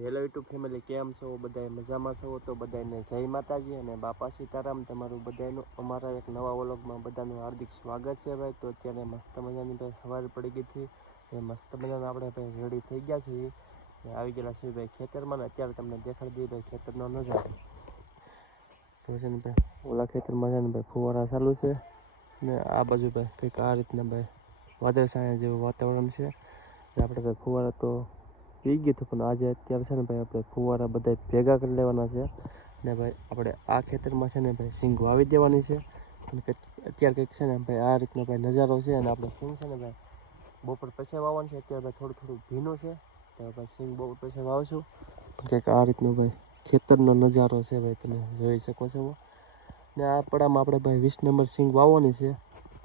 Hello YouTube family, કેમ છો? બધાએ મજામાં છો? તો બધાને જય માતાજી અને બાપા સીતારામ. તમારું બધાનું અમારા એક નવા વ્લોગમાં બધાનું હાર્દિક સ્વાગત છે ભાઈ. તો અત્યારે મસ્ત મજાની ભાઈ સવાર પડી ગઈ હતી એ મસ્ત મજાના આપણે ભાઈ રેડી થઈ ગયા છીએ. આવી ગયેલા છે ભાઈ ખેતરમાં ને અત્યારે તમને દેખાડી દઈએ ભાઈ ખેતરનો નજારો. તો છે ને ભાઈ ઓલા ખેતરમાં છે ને ભાઈ ફુવારા ચાલુ છે ને આ બાજુ ભાઈ કંઈક આ રીતના ભાઈ વાદળછાયા જેવું વાતાવરણ છે. આપણે ભાઈ ફુવારા તો પી ગયું હતું પણ આજે અત્યારે છે ને ભાઈ આપણે ફુવારા બધા ભેગા કરી લેવાના છે ને ભાઈ આપણે આ ખેતરમાં છે ને ભાઈ સિંગ વાવી દેવાની છે. અત્યારે કંઈક છે ને ભાઈ આ રીતનો ભાઈ નજારો છે અને આપણે સિંગ છે ને ભાઈ બપોર પછી વાવવાનું છે. અત્યારે ભાઈ થોડું થોડું ભીનું છે તો ભાઈ સિંગ બપોર પછી વાવશું. કંઈક આ રીતનો ભાઈ ખેતરનો નજારો છે ભાઈ, તમે જોઈ શકો છો. ને આ પડામાં આપણે ભાઈ 20 નંબર સિંગ વાવવાની છે.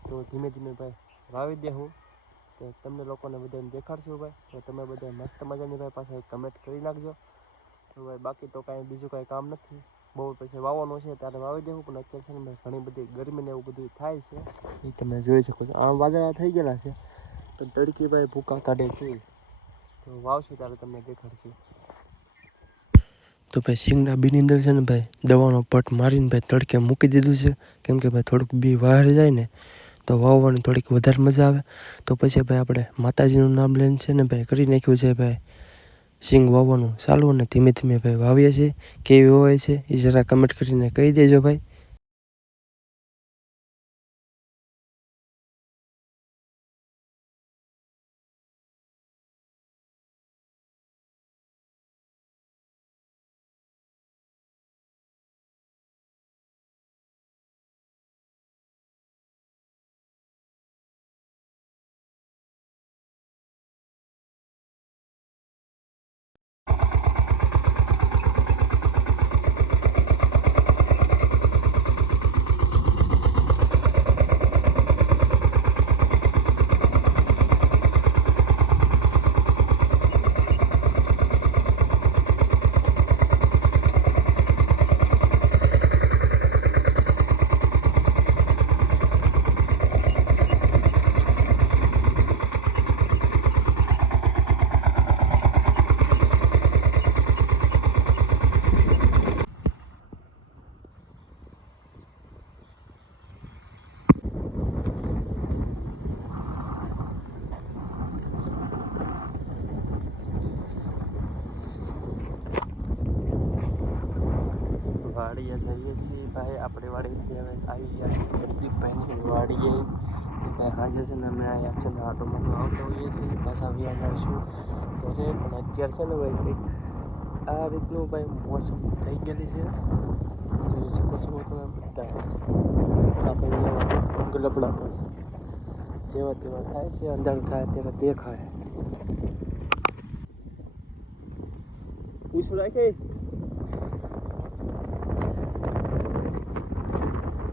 તો ધીમે ધીમે ભાઈ વાવી દેવું તો તમને લોકોને બધાને દેખાડશું ભાઈ. તો તમે બધા મસ્ત મજાની ભાઈ પાસે કમેન્ટ કરી નાખજો. તો ભાઈ બાકી તો કાંઈ બીજું કાંઈ કામ નથી. બહુ પછી વાવવાનું છે ત્યારે વાવી દેવું પણ અત્યારે છે ને ભાઈ ઘણી બધી ગરમીને એવું બધું થાય છે એ તમે જોઈ શકો છો. આમ વાદળા થઈ ગયેલા છે પણ તડકી ભાઈ ભૂકા કાઢે છે. તો વાવશું ત્યારે તમને દેખાડશું. તો ભાઈ સિંગના બીની અંદર છે ને ભાઈ દવાનો પટ મારીને ભાઈ તડકે મૂકી દીધું છે. કેમ કે ભાઈ થોડુંક બી બહાર જાય ને તો વાવવાની થોડીક વધારે મજા આવે. તો પછી ભાઈ આપણે માતાજીનું નામ લઈને છે ને ભાઈ કરી નાખ્યું છે ભાઈ સિંગ વાવવાનું ચાલુ અને ધીમે ધીમે ભાઈ વાવીએ છીએ. કેવી વાવાય છે એ જરા કમેન્ટ કરીને કહી દેજો ભાઈ. વાડીએ જઈએ છીએ ભાઈ. આપણી વાડીથી હવે આવી ગયા છીએ પ્રદીપભાઈની વાડીએ. ભાઈ હાજર છે ને અમે અહીંયા છે ને આટોમાં આવતા હોઈએ છીએ પાછા વ્યા જઈશું તો છે. પણ અત્યારે છે ને ભાઈ કંઈક આ રીતનું ભાઈ મોસમ થઈ ગયેલી છે. જોઈ શકો છો તમે બધા. આ ભાઈ એવા ગલબડા પણ જેવા તેવા થાય છે. અંધારું થાય ત્યારે દેખાય. પૂછ રાખે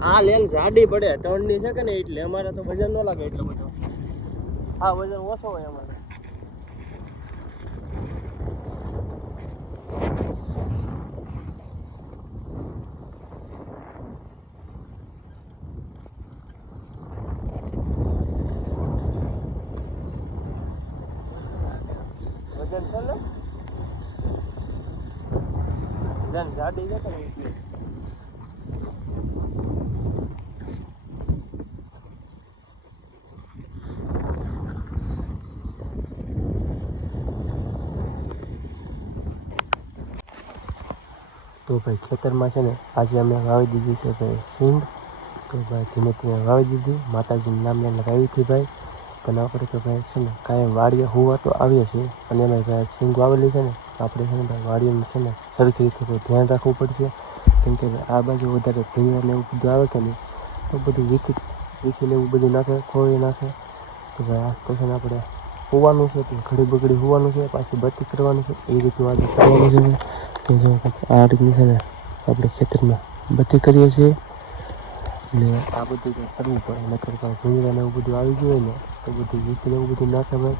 આ લેન જાડી પડે ટર્નની છે કે ને એટલે અમારે તો વજન ન લાગે એટલો બધો. હા વજન ઓછો હોય અમારે. વજન છે ને લેન જાડી છે કે ને એટલે. તો ભાઈ ખેતરમાં છે ને આજે અમે વાવી દીધી છે ભાઈ સિંગ. તો ભાઈ ધીમે ધીમે વાવી દીધી. માતાજીનું નામ લઈને વાવી હતી ભાઈ. પણ આપણે તો ભાઈ છે ને કાંઈ વાડીએ હોવા તો આવીએ છીએ અને એમાં ભાઈ સિંગ વાવેલી છે ને આપણે છે ને ભાઈ વાડીનું છે ને સરખી રીતે ધ્યાન રાખવું પડશે. કેમ કે આ બાજુ વધારે ભીંડા ને એવું બધું આવે કે નહીં તો બધું વીખીને એવું બધું નાખે, ખોળી નાખે. તો ભાઈ આજ તો છે ને આપણે હોવાનું છે તો ઘડી બગડી હોવાનું છે, પાછી બત્તી કરવાની છે એ રીતનું આજે કરવાનું છે. તો જો આ રીતની છે ને આપણે ખેતરમાં બત્તી કરીએ છીએ ને આ બધું કંઈ કરવું પડે. નકર ભૂંગળાને એવું બધું આવી ગયું હોય ને તો બધું વીખીને એવું બધું નાખે ભાઈ.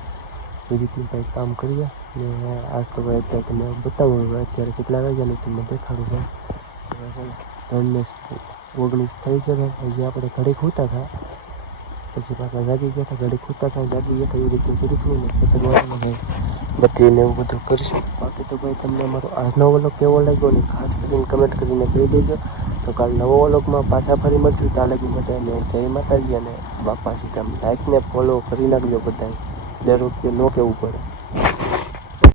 એ રીતનું કંઈ કામ કરીએ ને આજ તો ભાઈ અત્યારે તમે બતાવું ભાઈ અત્યારે કેટલા વાગ્યા ને તમને દેખાડું ભાઈ. 19 થઈ છે ભાઈ. હજી આપણે ઘડીક ખૂતા હતા પછી પાછા જાગી ગયા હતા. ઘડીક ખૂતા હતા જાગી ગયા હતા એ રીતનું કર્યું હતું ને ખેતરવાળાને ભાઈ. બત્રીને એવું બધું કરશું. બાકી તો ભાઈ તમને અમારો આજનો વ્લોગ કેવો લાગ્યો ને ખાસ કરીને કમેન્ટ કરીને કહી દેજો. તો કાલ નવો વ્લોગમાં પાછા ફરી મળશું. ત્યાં લગી બધાને જય માતાજી અને બાપા સીતારામ. લાઈક ને ફોલો કરી નાખજો બધાએ. દર વખતે ન કહેવું પડે.